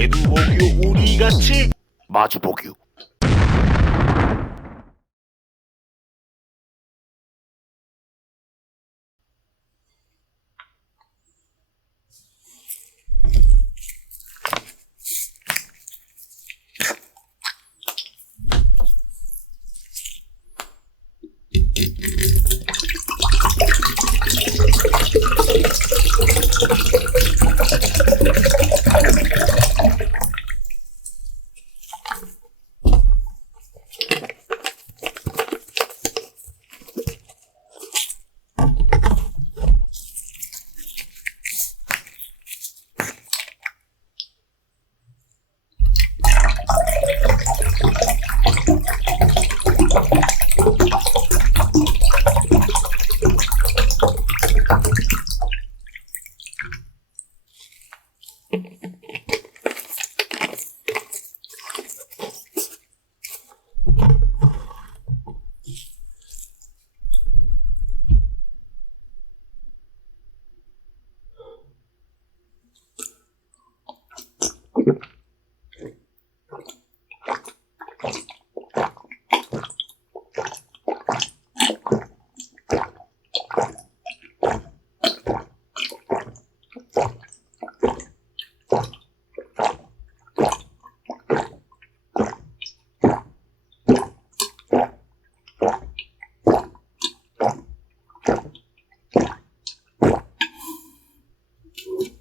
대두복유 우리같이 마주복유 Thank mm -hmm. you.